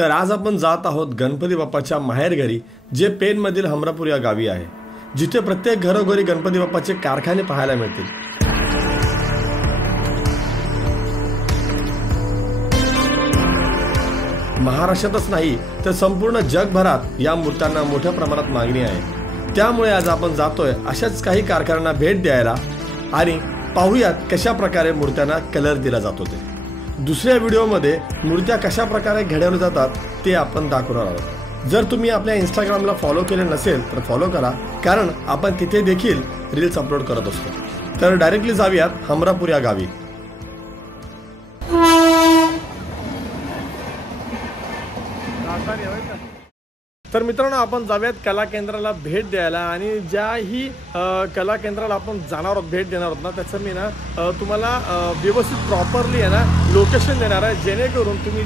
तर आज आपण जात आहोत गणपती बाप्पाच्या माहेरघरी, जे पेणमधील हमरापूर या गावी आहे, जिथे प्रत्येक घरोघरी गणपती बाप्पाचे कारखाने पाहायला मिळतील। महाराष्ट्रातच नाही तर संपूर्ण जगभरात या मूर्त्यांना मोठ्या प्रमाणात मागणी आहे। त्यामुळे आज आपण जातोय अशाच काही कारखान्यांना भेट द्यायला आणि पाहूयात कशा प्रकारे मूर्त्यांना कलर दिला जातो ते। दुसऱ्या व्हिडिओमध्ये मूर्त्या कशा प्रकारे घडवल्या जातात ते आपण दाखवणार आहोत। जर तुम्ही आपल्या इंस्टाग्रामला फॉलो केले नसेल तर फॉलो करा, कारण आपण तिथे देखील रील्स अपलोड करत असतो। तर डायरेक्टली जाऊयात हमरापूर या गावी। तर मित्रांनो, आपण जाऊयात कला केंद्राला भेट द्यायला आणि ज्याही कला केंद्राला आपण जाणार आहोत, भेट देणार आहोत ना, त्याचं मी ना तुम्हाला व्यवस्थित प्रॉपरली आहे ना लोकेशन देणार आहे, जेणेकरून तुम्ही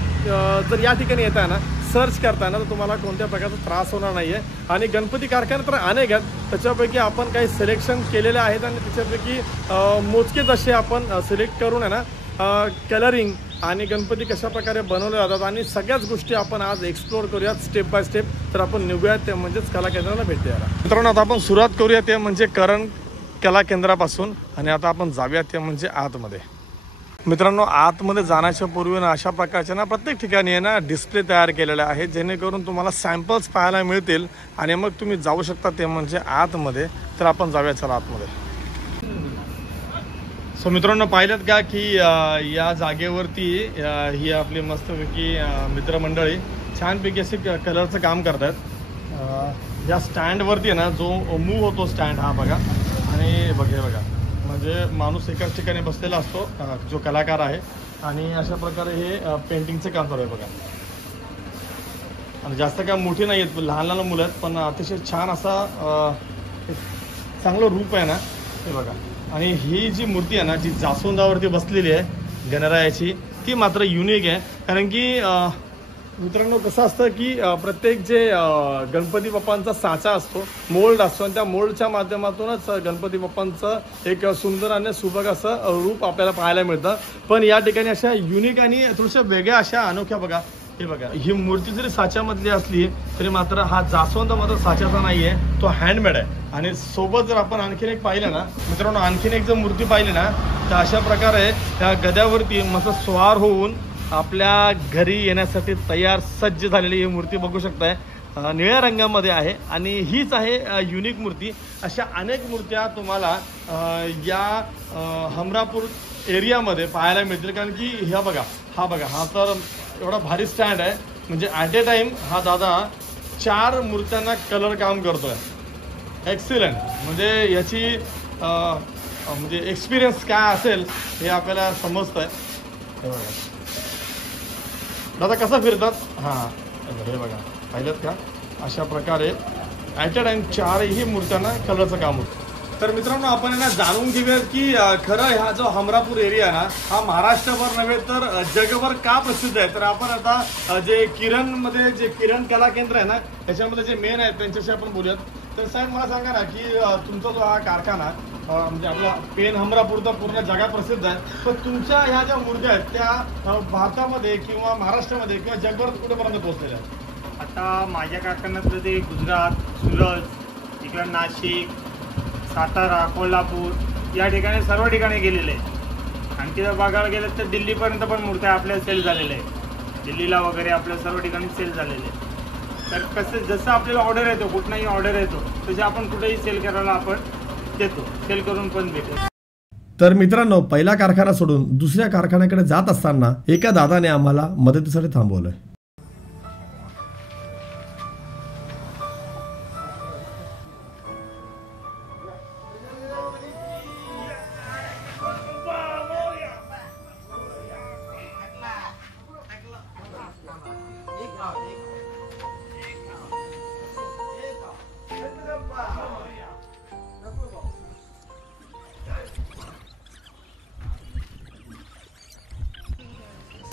जर या ठिकाणी येताय ना, सर्च करताना तर तुम्हाला कोणत्या प्रकारचा त्रास होणार नाही आहे। आणि गणपती कारखाने तर अनेक आहेत, त्याच्यापैकी आपण काही सिलेक्शन केलेले आहेत आणि त्याच्यापैकी मोजकेच असे आपण सिलेक्ट करून आहे ना कलरिंग आणि गणपती कशा प्रकारे बनवले जातात आणि सगळ्याच गोष्टी आपण आज एक्सप्लोर करूयात स्टेप बाय स्टेप। तर आपण निघूयात ते म्हणजेच कला केंद्राला भेट द्यायला। मित्रांनो, आता आपण सुरुवात करूया ते म्हणजे करण कला केंद्रापासून आणि आता आपण जाऊयात ते म्हणजे आतमध्ये। मित्रांनो, आतमध्ये जाण्याच्या पूर्वी ना अशा प्रकारचे ना प्रत्येक ठिकाणी आहे ना डिस्प्ले तयार केलेले आहेत, जेणेकरून तुम्हाला सॅम्पल्स पाहायला मिळतील आणि मग तुम्ही जाऊ शकता ते म्हणजे आतमध्ये। तर आपण जाऊया, चला आतमध्ये। सो मित्रांनो, पाहिलं का की या जागेवरती ही आपली मस्तपैकी मित्रमंडळी छानपैकी असे कलरचं काम करतात। या स्टँडवरती आहे ना जो मूव होतो स्टँड, हा बघा, आणि बघा म्हणजे माणूस एकाच ठिकाणी बसलेला असतो जो कलाकार आहे, आणि अशा प्रकारे हे पेंटिंगचं काम चालू आहे बघा। आणि जास्त काय मोठी नाही आहेत, लहान लहान मुलं आहेत, पण अतिशय छान असा चांगलं रूप आहे ना, हे बघा। आणि ही जी मूर्ती आहे ना, जी जास्वंदावरती बसलेली आहे गणरायाची, ती मात्र युनिक आहे। कारण की मित्रांनो, कसं असतं की प्रत्येक जे गणपती बाप्पांचा साचा असतो, मोल्ड असतो, आणि त्या मोल्डच्या माध्यमातूनच गणपती बाप्पांचं एक सुंदर आणि सुबक असं रूप आपल्याला पाहायला मिळतं। पण या ठिकाणी अशा युनिक आणि थोड्याशा वेगळ्या अशा अनोख्या बघा, हे बघा, ही मूर्ती जरी साच्यामधली असली तरी मात्र हा जास्वंद मात्र साच्याचा नाही आहे, तो हँडमेड आहे। आणि सोबत जर आपण आणखीन एक पाहिलं ना मित्रांनो, आणखीन एक जर मूर्ती पाहिली ना, तर अशा प्रकारे त्या गद्यावरती मस्त स्वार होऊन आपल्या घरी येण्यासाठी तयार सज्ज झालेली ही मूर्ती बघू शकताय। निळ्या रंगामध्ये आहे आणि हीच आहे युनिक मूर्ती। अशा अनेक मूर्त्या तुम्हाला या हमरापूर एरियामध्ये पाहायला मिळतील। कारण की ह्या बघा, हा तर एवढा भारी स्टँड आहे, म्हणजे ॲट ए टाइम हा दादा 4 मूर्त्यांना कलर काम करतोय। एक्सिलंट, म्हणजे याची म्हणजे एक्सपिरियन्स काय असेल हे आपल्याला समजतंय। दादा कसं फिरतात, हां हे बघा, पाहिलं का, अशा प्रकारे ॲट ए टाइम 4ही मूर्त्यांना कलरचं काम होतं। तर मित्रांनो, आपण यांना जाणून घेऊया की खरं हा जो हमरापूर एरिया आहे ना, हा महाराष्ट्रभर नव्हे तर जगभर का प्रसिद्ध आहे। तर आपण आता जे किरणमध्ये जे किरण कला केंद्र आहे ना, त्याच्यामध्ये जे मेन आहेत त्यांच्याशी आपण बोलूयात। तर साहेब, मला सांगा ना की तुमचा जो हा कारखाना म्हणजे आपला पेण हमरापूर तर पूर्ण जगात प्रसिद्ध आहे, पण तुमच्या ह्या ज्या मूर्त्या आहेत त्या भारतामध्ये किंवा महाराष्ट्रामध्ये किंवा जगभरात कुठेपर्यंत पोहोचलेल्या आहेत? आता माझ्या कारखान्यातलं ते गुजरात, सुरत, इकडं नाशिक, सातारा, कोल्हापूर या ठिकाणी सर्व ठिकाणी गेलेले आहे। आणखी जर बघायला गेलं तर दिल्लीपर्यंत पण मूर्त्या आपल्या सेल झालेल्या आहेत, दिल्लीला वगैरे आपल्या सर्व ठिकाणी सेल झालेले आहे। तर कसं जसं आपल्याला ऑर्डर येतो, कुठलाही ऑर्डर येतो, तसे आपण कुठेही सेल करायला आपण देतो, सेल करून पण भेटतो। तर मित्रांनो, पहिला कारखाना सोडून दुसऱ्या कारखान्याकडे जात असताना एका दादाने आम्हाला मदतीसाठी थांबवलंय।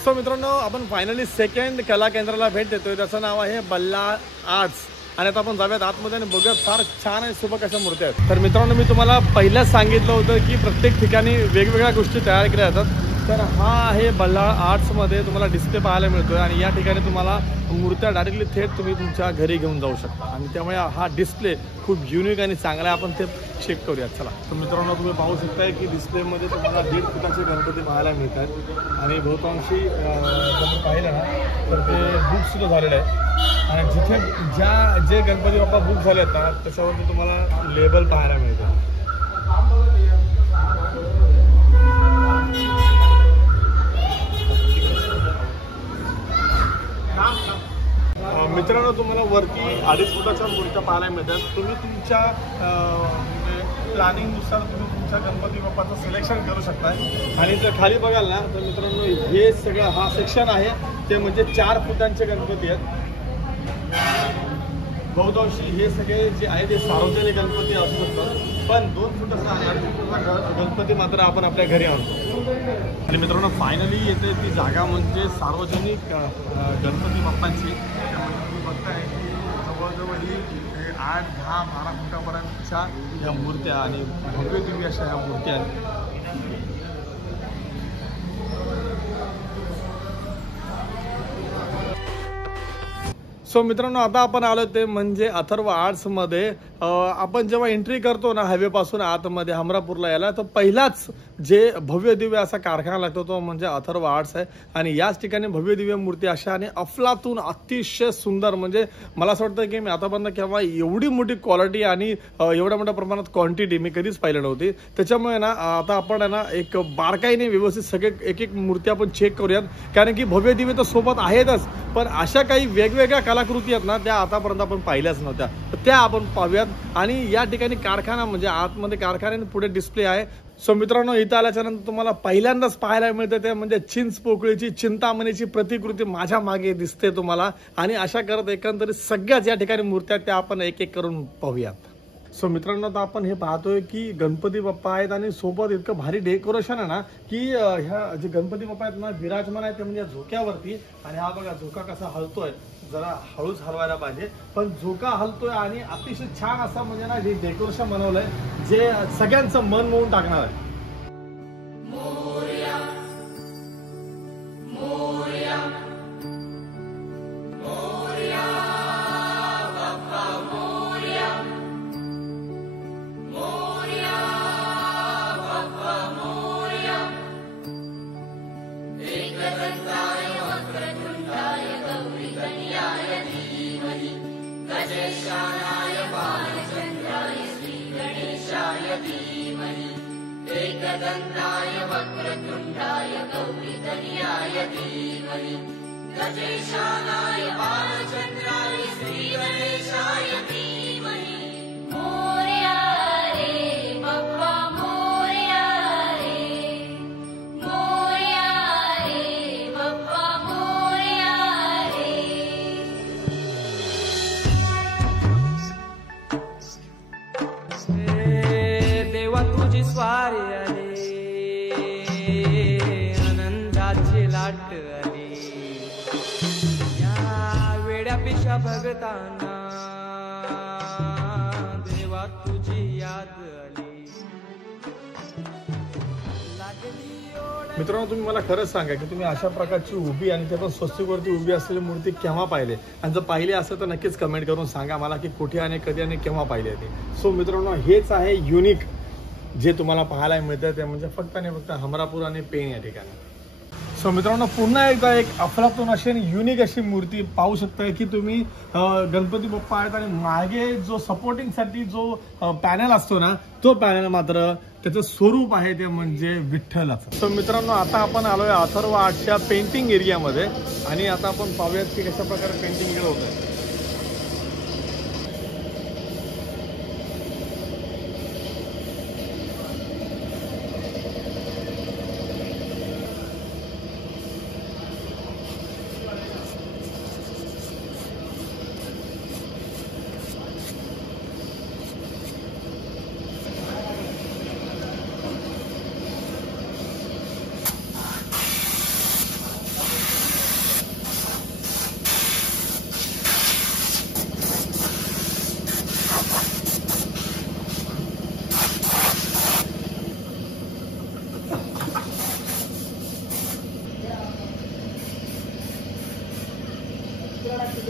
सो मित्रांनो, आपण फायनली सेकंड कला केंद्राला भेट देतोय, त्याचं नाव आहे बल्ला आर्ट्स। आणि आता आपण जाऊयात आतमध्ये आणि बघूयात, फार छान आणि सुबक अशा मूर्त्या आहेत। तर मित्रांनो, मी तुम्हाला पहिल्याच सांगितलं होतं की प्रत्येक ठिकाणी वेगवेगळ्या गोष्टी तयार केल्या जातात। तर हा आहे बल्लाळ आर्ट्समध्ये तुम्हाला डिस्प्ले पाहायला मिळतोय आणि या ठिकाणी तुम्हाला मूर्त्या डायरेक्टली थेट तुम्ही तुमच्या घरी घेऊन जाऊ शकता आणि त्यामुळे हा डिस्प्ले खूप युनिक आणि चांगला आहे. आपण ते चेक करूयात चला. तर मित्रांनो तुम्ही पाहू शकताय की डिस्प्लेमध्ये तुम्हाला 1.5 फुटाचे गणपती पाहायला मिळतात आणि बहुतांशी जर पाहिलं ना तर ते बुकसुद्धा झालेलं आहे आणि जिथे जे गणपती बाप्पा बुक झाले आहेत ना त्याच्यावरती तुम्हाला लेबल पाहायला मिळतं. मित्रांनो तुम्हाला वरती 2.5 फुटाच्या मूर्त्या पाहायला मिळतात. तुम्ही तुमच्या प्लॅनिंगनुसार तुम्ही तुमच्या गणपती बाप्पाचं सिलेक्शन करू शकता आणि जर खाली बघाल ना तर मित्रांनो हे सगळं हा सेक्शन आहे ते म्हणजे 4 फुटांचे गणपती आहेत. बहुतांशी हे सगळे जे आहे ते सार्वजनिक गणपती असू शकतात पण 2 फुटाचा आणि 2.5 फुटाचा गणपती मात्र आपण आपल्या घरी आणतो. आणि मित्रांनो फायनली येते ती जागा म्हणजे सार्वजनिक गणपती बाप्पांची. तुम्ही बघताय की जवळजवळ ही 8, 10, 12 फुटापर्यंतच्या ह्या मूर्त्या आणि भव्य दिव्य अशा ह्या मूर्त्या आहेत. सो मित्रांनो आता आपण आलो ते म्हणजे अथर्व आर्ट्समध्ये. आपण जेव्हा एंट्री करतो ना हायवेपासून आतमध्ये हमरापूरला यायला तर पहिलाच जे भव्य दिव्य असा कारखाना लागतो तो म्हणजे अथर्व आर्ट्स आहे आणि याच ठिकाणी भव्य दिव्य मूर्ती अशा आणि अफलातून अतिशय सुंदर म्हणजे मला असं वाटतं की मी आतापर्यंत केव्हा एवढी मोठी क्वालिटी आणि एवढ्या मोठ्या प्रमाणात क्वांटिटी मी कधीच पाहिली नव्हती. त्याच्यामुळे ना आता आपण ना एक बारकाईने व्यवस्थित सगळे एक एक मूर्ती आपण चेक करूयात कारण की भव्य दिव्य तर सोबत आहेतच पण अशा काही वेगवेगळ्या कलाकृती आहेत ना त्या आतापर्यंत आपण पाहिल्याच नव्हत्या तर त्या आपण पाहूयात. आणि या ठिकाणी कारखाना म्हणजे आतमध्ये कारखान्याने पुढे डिस्प्ले आहे. सो मित्रांनो इथं आल्याच्या नंतर तुम्हाला पहिल्यांदाच पाहायला मिळतं ते म्हणजे चिंचपोकळीची चिंतामणीची प्रतिकृती माझ्या मागे दिसते तुम्हाला आणि अशा करत एकंदरीत सगळ्याच या ठिकाणी मूर्त्या त्या आपण एक एक करून पाहूयात. सो मित्रांनो आता आपण हे पाहतोय की गणपती बाप्पा आहेत आणि सोबत इतकं भारी डेकोरेशन आहे ना की ह्या जे गणपती बाप्पा आहेत ना विराजमान आहेत ते म्हणजे झोक्यावरती आणि हा बघा झोका कसा हलतोय जरा हळूच हलवायला पाहिजे पण झोका हलतोय आणि अतिशय छान असं म्हणजे ना जे डेकोरेशन बनवलंय जे सगळ्यांचं मन मोहून टाकणार आहे. एकदन्ताय वक्रतुण्डाय गौरीतनयाय धीमहि गजेशानाय बालचन्द्राय श्रीगणेशाय धीमहि. मोरया रे बाप्पा मोरया रे मोरया रे बाप्पा मोरया रे. देवा तुझी स्वारी लाट आली या वेड्या पिशा भगताना देवा तुझी याद आली लागली. मित्रांनो तुम्ही मला खरंच सांगा की तुम्ही अशा प्रकारची उभी आणि ते पण स्वस्तिकवरती उभी असलेली मूर्ती केव्हा पाहिले आणि जर पाहिली असेल तर नक्कीच कमेंट करून सांगा मला की कुठे आणि कधी आणि केव्हा पाहिले ते. सो मित्रांनो हेच आहे युनिक जे तुम्हाला पाहायला मिळतं ते म्हणजे फक्त आणि फक्त हमरापूर आणि पेण या ठिकाणी. सो मित्रांनो पुन्हा एकदा एक अफलातून अशी आणि युनिक अशी मूर्ती पाहू शकताय की तुम्ही गणपती बाप्पा आहेत आणि मागे जो सपोर्टिंगसाठी जो पॅनल असतो ना तो पॅनल मात्र त्याचं स्वरूप आहे ते म्हणजे विठ्ठलाचं. सो मित्रांनो आता आपण आलोय अथर्व आर्टच्या पेंटिंग एरियामध्ये आणि आता आपण पाहूयात की कशा प्रकारे पेंटिंग केलं होतं. Thank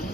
you.